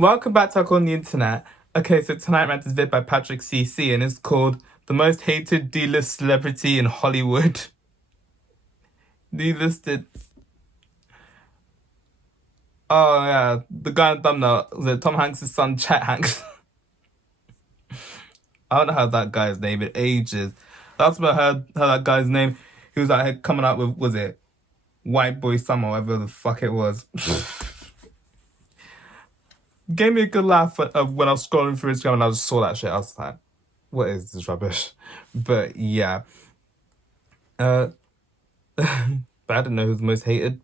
Welcome back to Talk on the Internet. Okay, so tonight rant is vid by Patrick CC and it's called The Most Hated D-List Celebrity in Hollywood. D-listed. Oh yeah, the guy in the thumbnail was it Tom Hanks' son Chet Hanks. I don't know how that guy's name in ages. Last time I heard that guy's name, he was out here coming out with, was it White Boy Summer, whatever the fuck it was. Gave me a good laugh when I was scrolling through Instagram and I just saw that shit. I was like, what is this rubbish? But yeah. But I didn't know who's the most hated.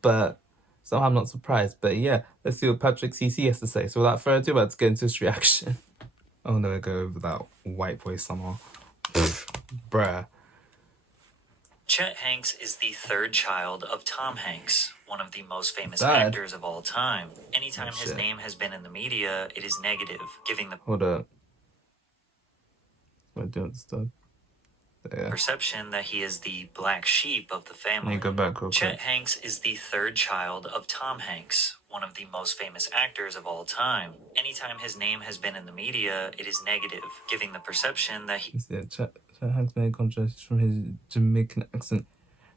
But somehow I'm not surprised. But yeah, let's see what Patrick CC has to say. So without further ado, let's get into his reaction. Oh no, I go over that White Boy Summer. Bruh. Chet Hanks is the third child of Tom Hanks, one of the most famous Dad. actors of all time. Anytime his name has been in the media, it is negative, giving the Hold up. What doing stuff? Yeah. perception that he is the black sheep of the family. Let me go back real Chet quick. Hanks is the third child of Tom Hanks, one of the most famous actors of all time. Anytime his name has been in the media, it is negative, giving the perception that he... Chet Hanks made controversies from his Jamaican accent.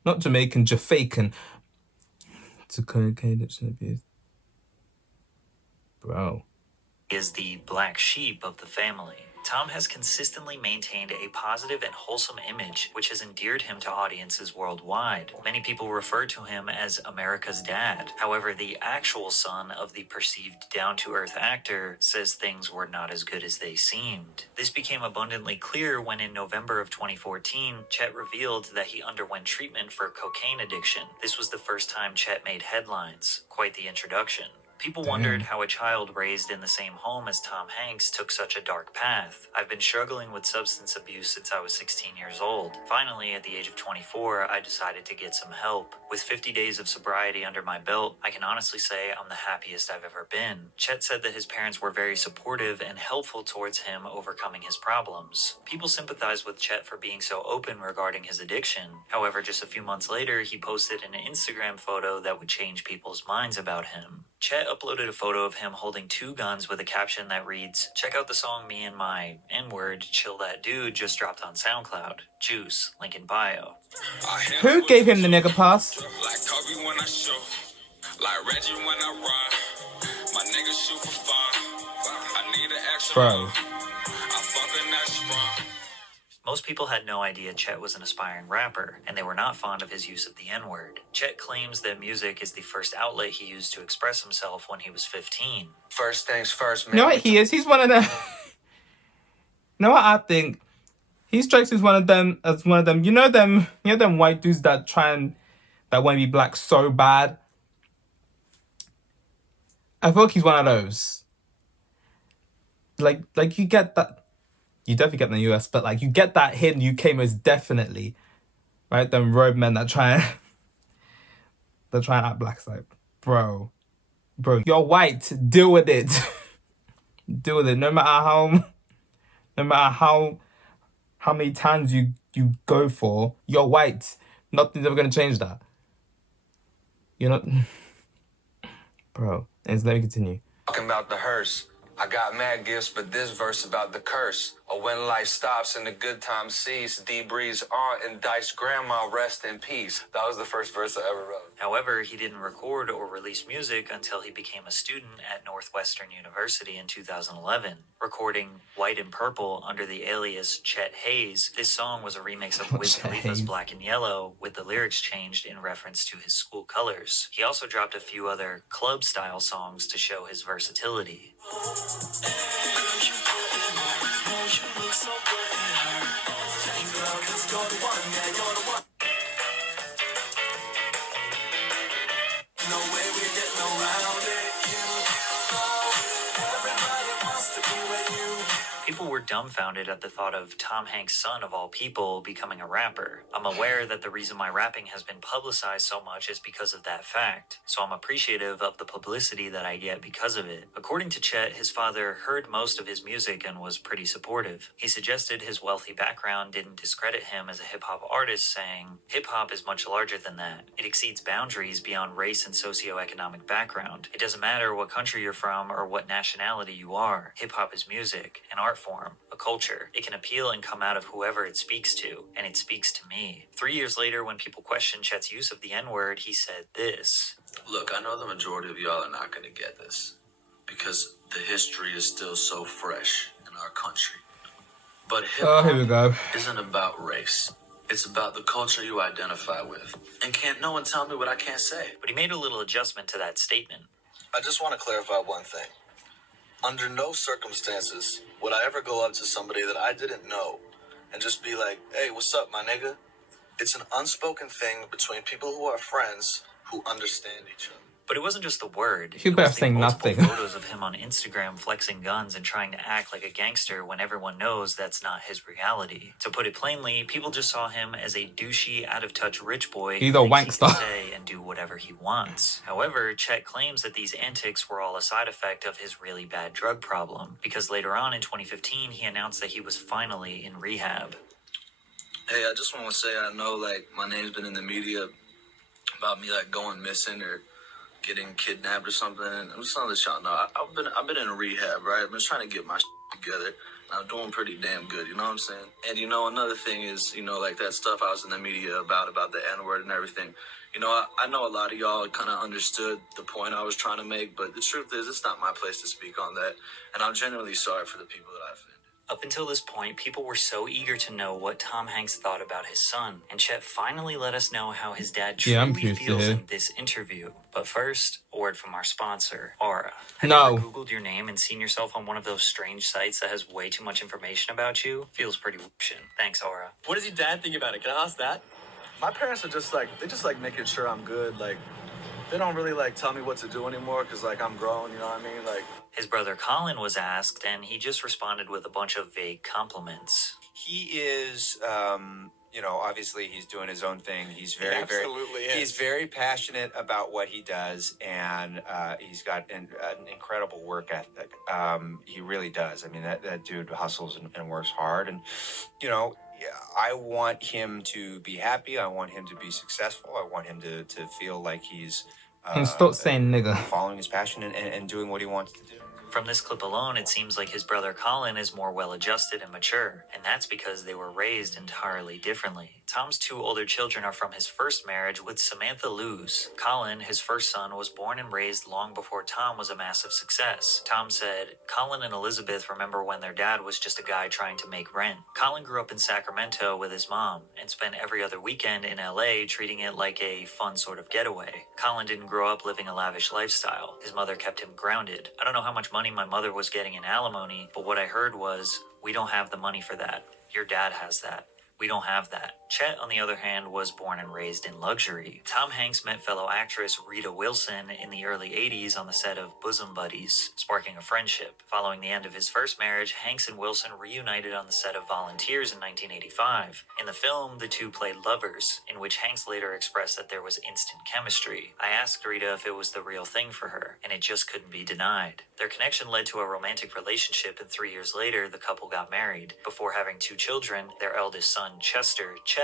Not Jamaican, Jafaican. To cocaine addiction abuse. Bro. is the black sheep of the family. Tom has consistently maintained a positive and wholesome image, which has endeared him to audiences worldwide. Many people refer to him as America's dad. However, the actual son of the perceived down-to-earth actor says things were not as good as they seemed. This became abundantly clear when in November of 2014, Chet revealed that he underwent treatment for cocaine addiction. This was the first time Chet made headlines. Quite the introduction. People wondered how a child raised in the same home as Tom Hanks took such a dark path. I've been struggling with substance abuse since I was 16 years old. Finally, at the age of 24, I decided to get some help. With 50 days of sobriety under my belt, I can honestly say I'm the happiest I've ever been. Chet said that his parents were very supportive and helpful towards him overcoming his problems. People sympathized with Chet for being so open regarding his addiction. However, just a few months later, he posted an Instagram photo that would change people's minds about him. Chet uploaded a photo of him holding two guns with a caption that reads, "Check out the song me and my N-word chill that dude just dropped on SoundCloud. Juice, link in bio." Who gave him the nigga pass? Like Kobe when I shoot, like Reggie when I run. My niggas shoot for fun. I need an extra. Bro. I fucking that strong. Most people had no idea Chet was an aspiring rapper, and they were not fond of his use of the N-word. Chet claims that music is the first outlet he used to express himself when he was 15. First things first, man. You know what he is? He's one of them. You know what I think? He strikes as one of them. You know them white dudes that that want to be black so bad. I feel like he's one of those. Like you get that. You definitely get in the US, but like you get that here in the UK most definitely, right? Them road men that try and act black. It's like, bro, you're white. Deal with it. Deal with it. No matter how many times you go for, you're white. Nothing's ever gonna change that. You're not, bro. And let me continue. Talking about the hearse. I got mad gifts, but this verse about the curse. Or when life stops and the good times cease, D-Breeze Aunt and Dice Grandma rest in peace. That was the first verse I ever wrote. However, he didn't record or release music until he became a student at Northwestern University in 2011. Recording White and Purple under the alias Chet Hayes, this song was a remix of Wiz Khalifa's Black and Yellow, with the lyrics changed in reference to his school colors. He also dropped a few other club-style songs to show his versatility. People were were dumbfounded at the thought of Tom Hanks' son of all people becoming a rapper. I'm aware that the reason my rapping has been publicized so much is because of that fact, so I'm appreciative of the publicity that I get because of it. According to Chet, his father heard most of his music and was pretty supportive. He suggested his wealthy background didn't discredit him as a hip-hop artist, saying, "Hip-hop is much larger than that. It exceeds boundaries beyond race and socioeconomic background. It doesn't matter what country you're from or what nationality you are. Hip-hop is music, an art form, a culture. It can appeal and come out of whoever it speaks to, and it speaks to me." 3 years later, when people questioned Chet's use of the N-word, he said this. Look, I know the majority of y'all are not going to get this because the history is still so fresh in our country. But Oh, here we go. isn't about race. It's about the culture you identify with. And can't no one tell me what I can't say. But he made a little adjustment to that statement. I just want to clarify one thing. Under no circumstances would I ever go up to somebody that I didn't know and just be like, "Hey, what's up, my nigga?" It's an unspoken thing between people who are friends who understand each other. But it wasn't just the word. He It better was the say multiple nothing. photos of him on Instagram flexing guns and trying to act like a gangster when everyone knows that's not his reality. To put it plainly, people just saw him as a douchey, out-of-touch rich boy He's who a thinks he wankster. can say and do whatever he wants. However, Chet claims that these antics were all a side effect of his really bad drug problem, because later on in 2015, he announced that he was finally in rehab. Hey, I just want to say I know, like, my name's been in the media about me, like, going missing or getting kidnapped or something. And I'm just gonna let y'all know, I've been in rehab, right? I'm just trying to get my together. And I'm doing pretty damn good, you know what I'm saying? And, you know, another thing is, you know, like that stuff I was in the media about the N-word and everything. You know, I know a lot of y'all kind of understood the point I was trying to make, but the truth is, it's not my place to speak on that. And I'm genuinely sorry for the people that I offended. Up until this point, people were so eager to know what Tom Hanks thought about his son, and Chet finally let us know how his dad Yeah, I'm truly curious to feels hear. in this interview. But first, a word from our sponsor, Aura. Have No. you ever Googled your name and seen yourself on one of those strange sites that has way too much information about you? Feels pretty whoopshin'. Thanks, Aura. What does your dad think about it? Can I ask that? My parents are just like, they just like making sure I'm good. Like, they don't really like tell me what to do anymore because like I'm grown, you know what I mean? Like, His brother Colin was asked, and he just responded with a bunch of vague compliments. He is, you know, obviously he's doing his own thing. He's He absolutely is. he's very passionate about what he does, and he's got an incredible work ethic. He really does. I mean, that dude hustles and works hard, and you know, I want him to be happy. I want him to be successful. I want him to feel like he's And stop saying nigga. following his passion and doing what he wants to do. From this clip alone, it seems like his brother Colin is more well-adjusted and mature, and that's because they were raised entirely differently. Tom's two older children are from his first marriage with Samantha Luz. Colin, his first son, was born and raised long before Tom was a massive success. Tom said, "Colin and Elizabeth remember when their dad was just a guy trying to make rent." Colin grew up in Sacramento with his mom and spent every other weekend in LA treating it like a fun sort of getaway. Colin didn't grow up living a lavish lifestyle. His mother kept him grounded. I don't know how much money my mother was getting in alimony, but what I heard was, "We don't have the money for that. Your dad has that. We don't have that." Chet, on the other hand, was born and raised in luxury. Tom Hanks met fellow actress Rita Wilson in the early 80s on the set of Bosom Buddies, sparking a friendship. Following the end of his first marriage, Hanks and Wilson reunited on the set of Volunteers in 1985. In the film, the two played lovers, in which Hanks later expressed that there was instant chemistry. I asked Rita if it was the real thing for her, and it just couldn't be denied. Their connection led to a romantic relationship, and 3 years later, the couple got married. Before having two children, their eldest son, Chester, Chet,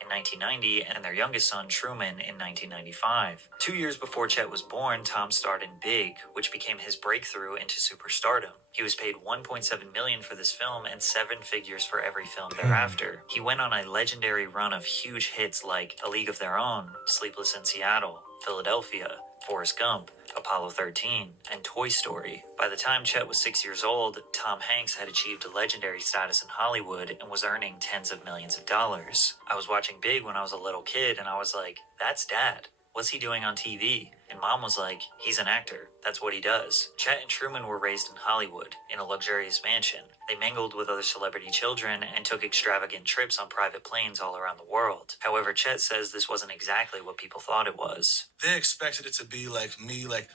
in 1990, and their youngest son, Truman, in 1995. 2 years before Chet was born, Tom starred in Big, which became his breakthrough into superstardom. He was paid $1.7 million for this film and 7 figures for every film thereafter. He went on a legendary run of huge hits like A League of Their Own, Sleepless in Seattle, Philadelphia, Forrest Gump, Apollo 13, and Toy Story. By the time Chet was 6 years old, Tom Hanks had achieved legendary status in Hollywood and was earning tens of millions of dollars. I was watching Big when I was a little kid, and I was like, "That's Dad. What's he doing on TV?" And Mom was like, "He's an actor. That's what he does." Chet and Truman were raised in Hollywood, in a luxurious mansion. They mingled with other celebrity children and took extravagant trips on private planes all around the world. However, Chet says this wasn't exactly what people thought it was. they expected it to be like me, like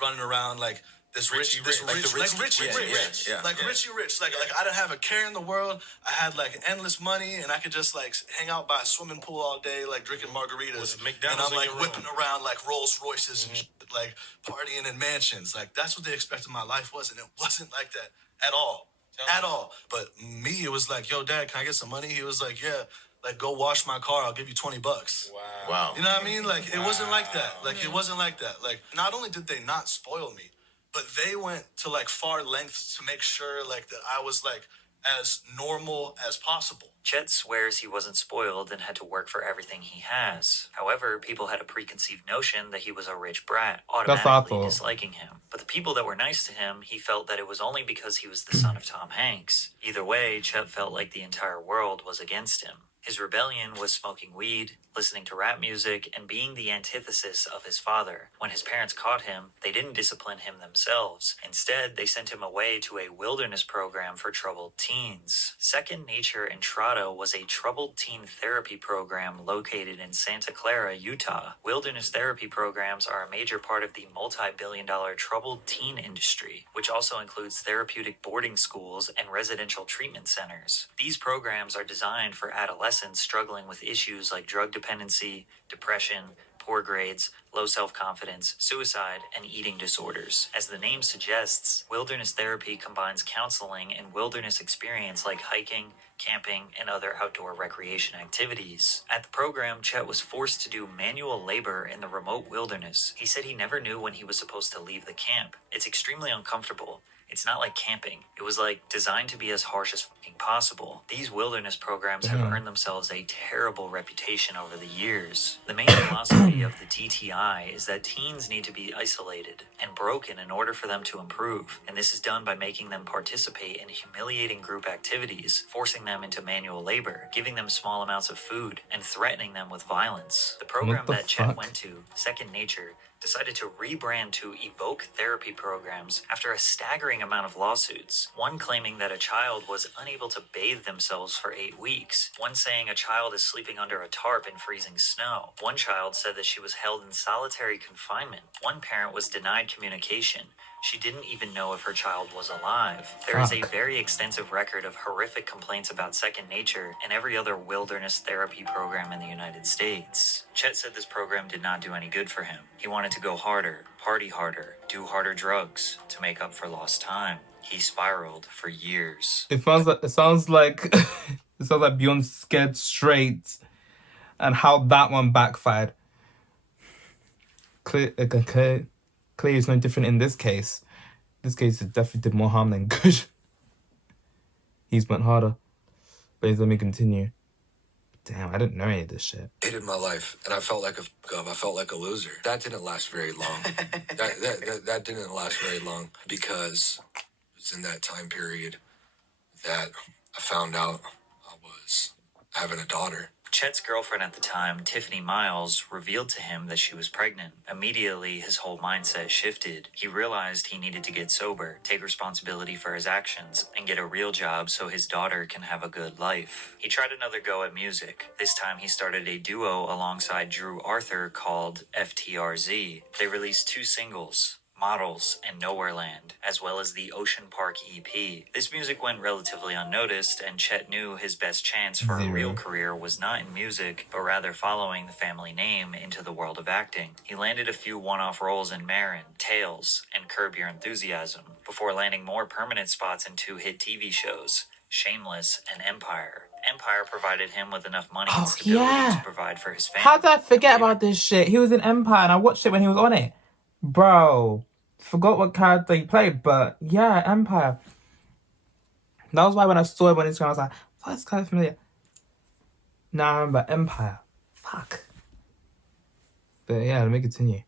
running around, like Richie Rich. Yeah. Like I didn't have a care in the world. I had like endless money, and I could just like hang out by a swimming pool all day, like drinking margaritas. With McDonald's and I'm in like your whipping around like Rolls Royces and shit, like partying in mansions. Like that's what they expected my life was, and it wasn't like that at all. At all. But me, it was like, yo, Dad, can I get some money? He was like, yeah, like go wash my car. I'll give you $20. Wow. You know what I mean? Like, it wasn't like that. Like, it wasn't like that. Like, not only did they not spoil me, but they went to, like, far lengths to make sure, like, that I was, like, as normal as possible. Chet swears he wasn't spoiled and had to work for everything he has. However, people had a preconceived notion that he was a rich brat, automatically awful. disliking him. But the people that were nice to him, he felt that it was only because he was the son of Tom Hanks. Either way, Chet felt like the entire world was against him. His rebellion was smoking weed, listening to rap music, and being the antithesis of his father. When his parents caught him, they didn't discipline him themselves. Instead, they sent him away to a wilderness program for troubled teens. Second Nature Entrada was a troubled teen therapy program located in Santa Clara, Utah. Wilderness therapy programs are a major part of the multi-billion-dollar troubled teen industry, which also includes therapeutic boarding schools and residential treatment centers. These programs are designed for adolescents struggling with issues like drug dependency, depression, poor grades, low self-confidence, suicide, and eating disorders. As the name suggests, wilderness therapy combines counseling and wilderness experience like hiking, camping, and other outdoor recreation activities. At the program, Chet was forced to do manual labor in the remote wilderness. He said he never knew when he was supposed to leave the camp. It's extremely uncomfortable. It's not like camping. It was like designed to be as harsh as fucking possible. These wilderness programs have earned themselves a terrible reputation over the years. The main philosophy of the TTI is that teens need to be isolated and broken in order for them to improve. And this is done by making them participate in humiliating group activities, forcing them into manual labor, giving them small amounts of food, and threatening them with violence. The program that Chet went to, Second Nature, decided to rebrand to Evoke Therapy Programs after a staggering amount of lawsuits. One claiming that a child was unable to bathe themselves for 8 weeks. One saying a child is sleeping under a tarp in freezing snow. One child said that she was held in solitary confinement. One parent was denied communication. She didn't even know if her child was alive. There is a very extensive record of horrific complaints about Second Nature and every other wilderness therapy program in the United States. Chet said this program did not do any good for him. He wanted to go harder, party harder, do harder drugs to make up for lost time. He spiraled for years. It sounds like Beyond Scared Straight, and how that one backfired. Clear is no different in this case. This case, it definitely did more harm than good. He's went harder. But let me continue. Damn, I didn't know any of this shit. Hated my life, and I felt like I felt like a loser. That didn't last very long. that didn't last very long, because it was in that time period that I found out I was having a daughter. Chet's girlfriend at the time, Tiffany Miles, revealed to him that she was pregnant. Immediately, his whole mindset shifted. He realized he needed to get sober, take responsibility for his actions, and get a real job so his daughter can have a good life. He tried another go at music. This time, he started a duo alongside Drew Arthur called FTRZ. They released 2 singles, Models and Nowhere Land, as well as the Ocean Park EP. This music went relatively unnoticed, and Chet knew his best chance for a real career was not in music, but rather following the family name into the world of acting. He landed a few one-off roles in Marin, Tales, and Curb Your Enthusiasm, before landing more permanent spots in 2 hit TV shows, Shameless and Empire. Empire provided him with enough money and stability to provide for his family. How did I forget about this shit? He was in Empire, and I watched it when he was on it. Bro, forgot what character he played, but yeah, Empire. That was why when I saw him on Instagram, I was like, that's kind of familiar. Now I remember Empire. Fuck. But yeah, let me continue.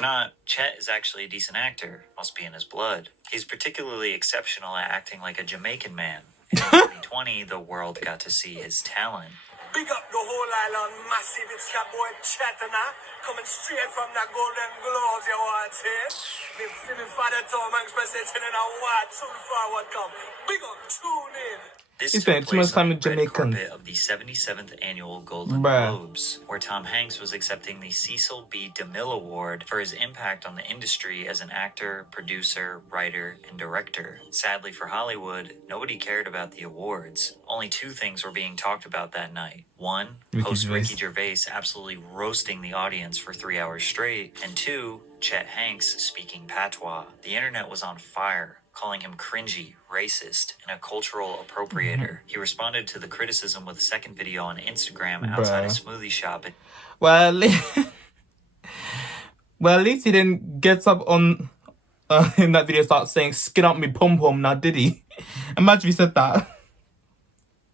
Not, Chet is actually a decent actor. Must be in his blood. He's particularly exceptional at acting like a Jamaican man. In 2020, the world got to see his talent. Big up the whole island, massive. It's your boy Chetana, coming straight from the Golden Globes, you want to see? Me father Tom Hanks presenting in a word, soon forward come. Big up, tune in. This He took spent too much place time on with the red Jamaicans. carpet of the 77th Annual Golden Bruh. Globes, where Tom Hanks was accepting the Cecil B. DeMille Award for his impact on the industry as an actor, producer, writer, and director. Sadly for Hollywood, nobody cared about the awards. Only two things were being talked about that night. One, host Ricky Gervais absolutely roasting the audience for 3 hours straight, and two, Chet Hanks speaking patois. The internet was on fire, calling him cringy, racist, and a cultural appropriator. He responded to the criticism with a second video on Instagram outside a smoothie shop. Well, at least he didn't get up on in that video start saying "skin up me pom pom" now, did he? Imagine if he said that.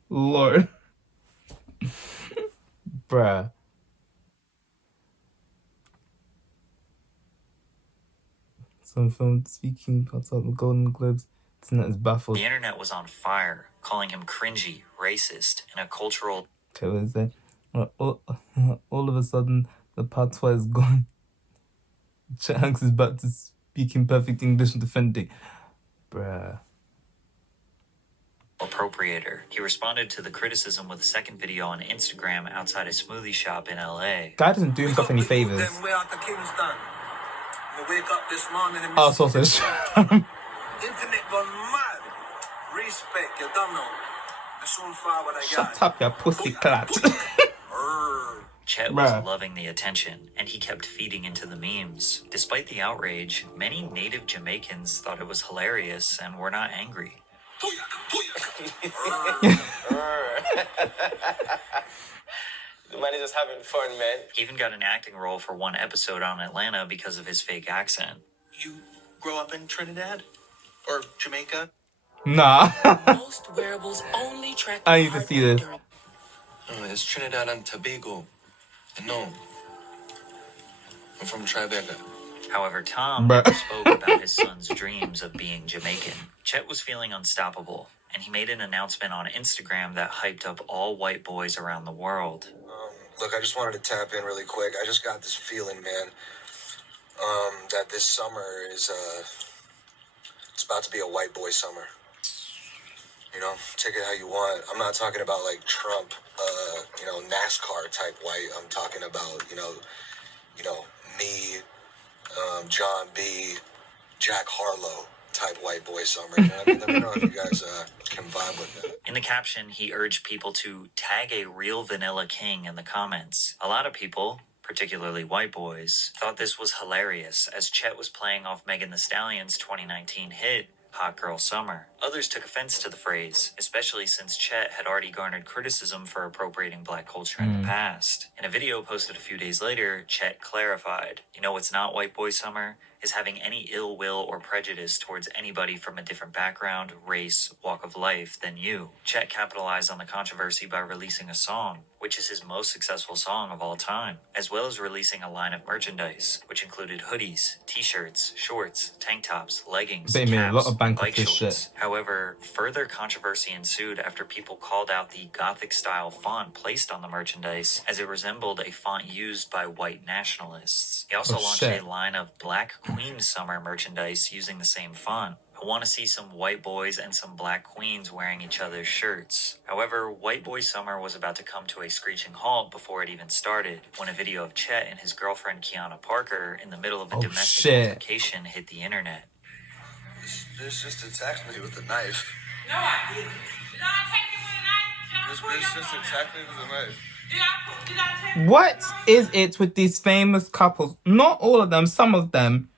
Lord. Bruh. Some film speaking outside the Golden Globes. Internet is baffled. The internet was on fire, calling him cringy, racist, and a cultural... Okay, what is that? All of a sudden, the patois is gone. Chet Hanks is back to speaking perfect English and defending. Bruh. appropriator. He responded to the criticism with a second video on Instagram outside a smoothie shop in LA. Guy doesn't do himself any favors. We're out to Kingston. We wake up this morning and Oh, sausage. internet gone mad. Respect, you don't know. The soon forward I got. Shut up, you pussy clat. Chet was loving the attention, and he kept feeding into the memes. Despite the outrage, many native Jamaicans thought it was hilarious and were not angry. The man is just having fun, man. He even got an acting role for one episode on Atlanta because of his fake accent. You grow up in Trinidad? Or Jamaica? Nah. Most wearables only track I need to see this. Oh, it's Trinidad and Tobago. No. I'm from Tribeca. However, Tom never spoke about his son's dreams of being Jamaican. Chet was feeling unstoppable, and he made an announcement on Instagram that hyped up all white boys around the world. Look, I just wanted to tap in really quick. I just got this feeling, man, that this summer is, it's about to be a white boy summer. You know, take it how you want. I'm not talking about like Trump, NASCAR type white. I'm talking about, me, John B., Jack Harlow type white boy summer. You know what I mean? Let me know if you guys can vibe with that. In the caption, he urged people to tag a real Vanilla King in the comments. A lot of people, particularly white boys, thought this was hilarious as Chet was playing off Megan Thee Stallion's 2019 hit, Hot Girl Summer. Others took offense to the phrase, especially since Chet had already garnered criticism for appropriating black culture in the past. In a video posted a few days later, Chet clarified, "You know what's not white boy summer? Is having any ill will or prejudice towards anybody from a different background, race, walk of life than you." Chet capitalized on the controversy by releasing a song, which is his most successful song of all time, as well as releasing a line of merchandise, which included hoodies, t-shirts, shorts, tank tops, leggings, They made a caps, lot of bank off bike this shorts. shit. However, further controversy ensued after people called out the Gothic-style font placed on the merchandise as it resembled a font used by white nationalists. He also launched shit. a line of Black Queen Summer merchandise using the same font. I want to see some white boys and some black queens wearing each other's shirts. However, White Boy Summer was about to come to a screeching halt before it even started, when a video of Chet and his girlfriend Kiana Parker in the middle of a domestic shit. altercation hit the internet. This just attacked me with a knife. No, I didn't. Did I attack you with a knife? This bitch just attacked me with a knife. Did I attack you? What is it with these famous couples? Not all of them, some of them.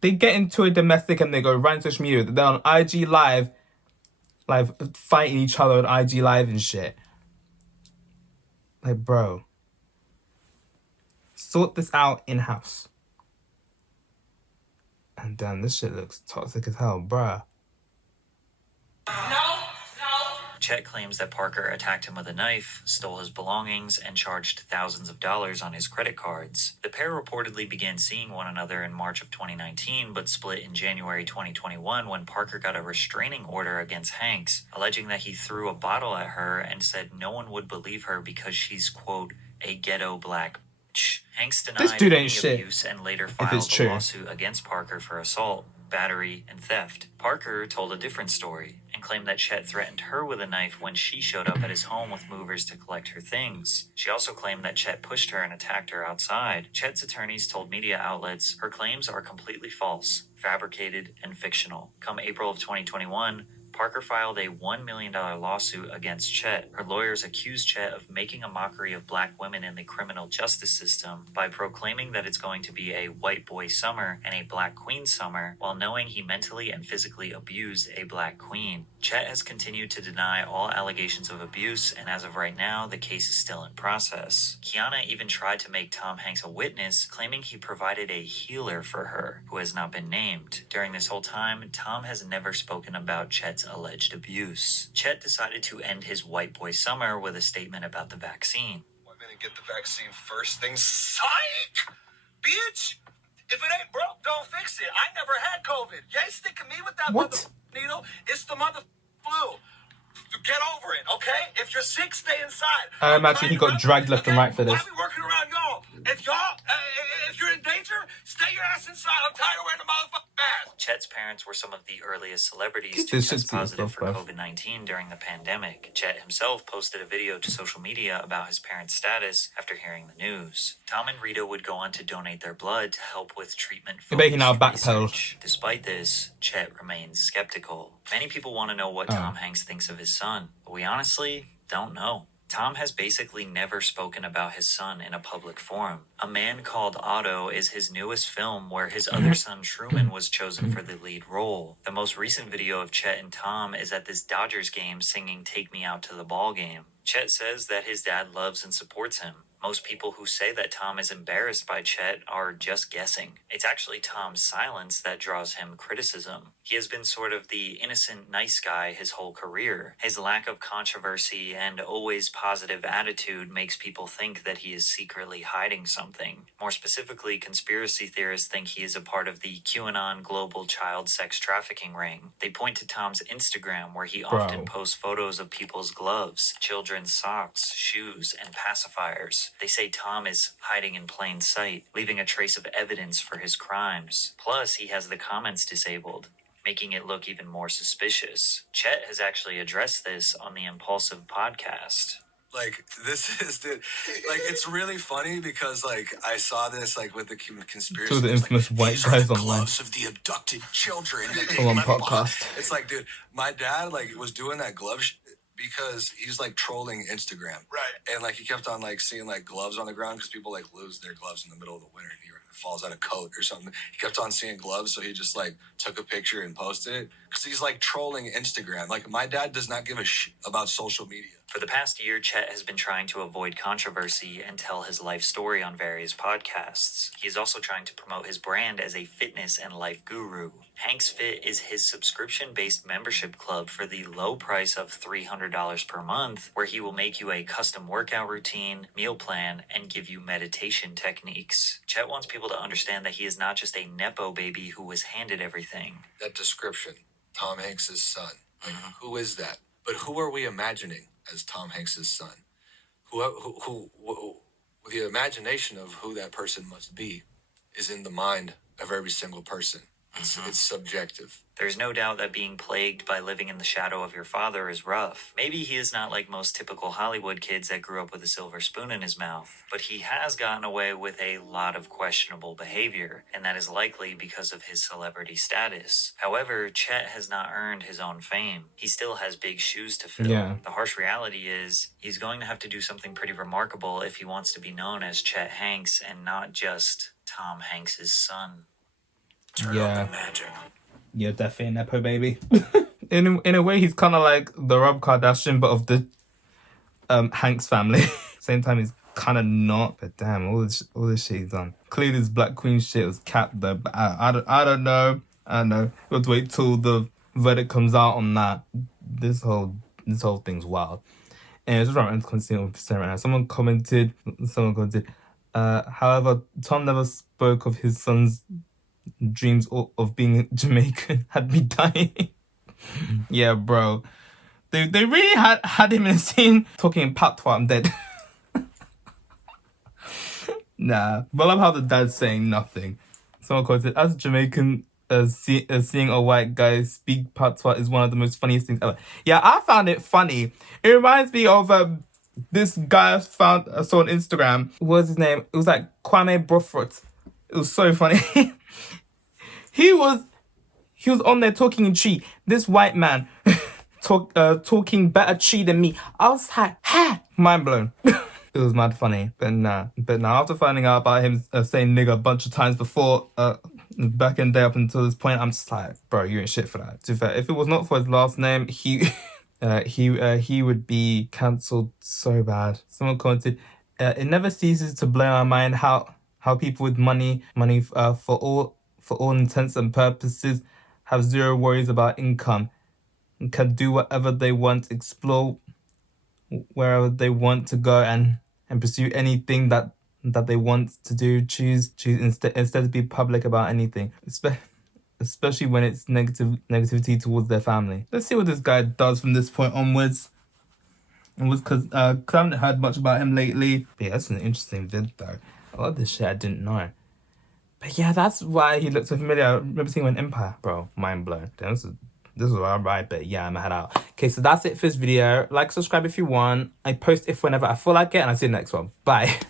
They get into a domestic and they go right on social media. They're on IG Live, fighting each other on IG Live and shit. Like, bro. Sort this out in-house. And damn, this shit looks toxic as hell, bruh. No. Chet claims that Parker attacked him with a knife, stole his belongings, and charged thousands of dollars on his credit cards. The pair reportedly began seeing one another in March of 2019, but split in January 2021 when Parker got a restraining order against Hanks, alleging that he threw a bottle at her and said no one would believe her because she's, quote, a ghetto black bitch. Hanks denied This dude ain't any shit, abuse and later it's filed a true. lawsuit against Parker for assault, battery, and theft. Parker told a different story and and claimed that Chet threatened her with a knife when she showed up at his home with movers to collect her things. She also claimed that Chet pushed her and attacked her outside. Chet's attorneys told media outlets her claims are completely false, fabricated, and fictional. Come April of 2021, Parker filed a $1 million lawsuit against Chet. Her lawyers accused Chet of making a mockery of black women in the criminal justice system by proclaiming that it's going to be a white boy summer and a black queen summer, while knowing he mentally and physically abused a black queen. Chet has continued to deny all allegations of abuse, and as of right now, the case is still in process. Kiana even tried to make Tom Hanks a witness, claiming he provided a healer for her, who has not been named. During this whole time, Tom has never spoken about Chet's alleged abuse. Chet decided to end his white boy summer with a statement about the vaccine. Women and get the vaccine first thing. Psych! Bitch! If it ain't broke, don't fix it. I never had COVID. You ain't sticking me with that What? needle. It's the mother flu. Get over it, okay? If you're sick, stay inside. I imagine he got dragged left and right for this. Why be working around y'all? If you're in danger, stay your ass inside. I'm tired of wearing the motherfucking mask. Chet's parents were some of the earliest celebrities Get to this shit test to positive yourself, for bruv. COVID-19 during the pandemic. Chet himself posted a video to social media about his parents' status after hearing the news. Tom and Rita would go on to donate their blood to help with treatment I bet he now focused backpedaled. research. Despite this, Chet remains skeptical. Many people want to know what Tom Hanks thinks of his son, but we honestly don't know. Tom has basically never spoken about his son in a public forum. A Man Called Otto is his newest film where his other son Truman was chosen for the lead role. The most recent video of Chet and Tom is at this Dodgers game singing Take Me Out to the Ball Game. Chet says that his dad loves and supports him. Most people who say that Tom is embarrassed by Chet are just guessing. It's actually Tom's silence that draws him criticism. He has been sort of the innocent, nice guy his whole career. His lack of controversy and always positive attitude makes people think that he is secretly hiding something. More specifically, conspiracy theorists think he is a part of the QAnon global child sex trafficking ring. They point to Tom's Instagram, where he often posts photos of people's gloves, children's socks, shoes, and pacifiers. They say Tom is hiding in plain sight, leaving a trace of evidence for his crimes. Plus, he has the comments disabled, making it look even more suspicious. Chet has actually addressed this on the Impulsive podcast. Like, this is the, like, it's really funny because, like, I saw this, like, with the conspiracy. Two of the theories, infamous like, white these are guys the online. gloves of the abducted children that they Come on, left podcast. behind. It's like, dude, my dad, like, was doing that glove because he's, like, trolling Instagram. Right. And, like, he kept on, like, seeing, like, gloves on the ground because people, like, lose their gloves in the middle of the winter and it falls out of coat or something. He kept on seeing gloves, so he just, like, took a picture and posted it because he's, like, trolling Instagram. Like, my dad does not give a shit about social media. For the past year, Chet has been trying to avoid controversy and tell his life story on various podcasts. He is also trying to promote his brand as a fitness and life guru. Hanks Fit is his subscription-based membership club for the low price of $300 per month, where he will make you a custom workout routine, meal plan, and give you meditation techniques. Chet wants people to understand that he is not just a Nepo baby who was handed everything. That description, Tom Hanks' son. Like, who is that? But who are we imagining as Tom Hanks' son? Who the imagination of who that person must be is in the mind of every single person. It's subjective. There's no doubt that being plagued by living in the shadow of your father is rough. Maybe he is not like most typical Hollywood kids that grew up with a silver spoon in his mouth, but he has gotten away with a lot of questionable behavior, and that is likely because of his celebrity status. However, Chet has not earned his own fame. He still has big shoes to fill. Yeah. The harsh reality is, he's going to have to do something pretty remarkable if he wants to be known as Chet Hanks and not just Tom Hanks' son. Turn Yeah. on the magic. Yeah, definitely a Nepo baby. in a way, he's kind of like the Rob Kardashian, but of the Hanks family. Same time, he's kind of not. But damn, all this shit he's done. Clearly, this Black Queen shit was capped though. But I don't know. I don't know. We'll have to wait till the verdict comes out on that. This whole thing's wild. And just right, continue with saying right now. Someone commented. However, Tom never spoke of his son's dreams of being Jamaican. Had me dying. Yeah, bro. They really had him in a scene talking in patois. I'm dead. Nah. But I love how the dad's saying nothing. Someone calls it, as Jamaican seeing a white guy speak patois is one of the most funniest things ever. Yeah, I found it funny. It reminds me of this guy I saw on Instagram. What was his name? It was like Kwame Brofort. It was so funny. He was on there talking in Chi. This white man talking better Chi than me. I was like, ha! Mind blown. It was mad funny. But now after finding out about him saying nigga a bunch of times before, back in the day up until this point, I'm just like, bro, you ain't shit for that. To be fair, if it was not for his last name, he would be cancelled so bad. Someone commented, it never ceases to blow my mind how people with money for all intents and purposes have zero worries about income and can do whatever they want, explore wherever they want to go, and pursue anything that they want to do. Choose instead to be public about anything, especially when it's negativity towards their family. Let's see what this guy does from this point onwards. Because I haven't heard much about him lately. But yeah, that's an interesting vid though. A lot of this shit I didn't know. But yeah, that's why he looked so familiar. I remember seeing him in Empire. Bro, mind blown. Damn, this is alright, but yeah, I'm gonna head out. Okay, so that's it for this video. Like, subscribe if you want. I post if whenever I feel like it, and I'll see you in the next one. Bye.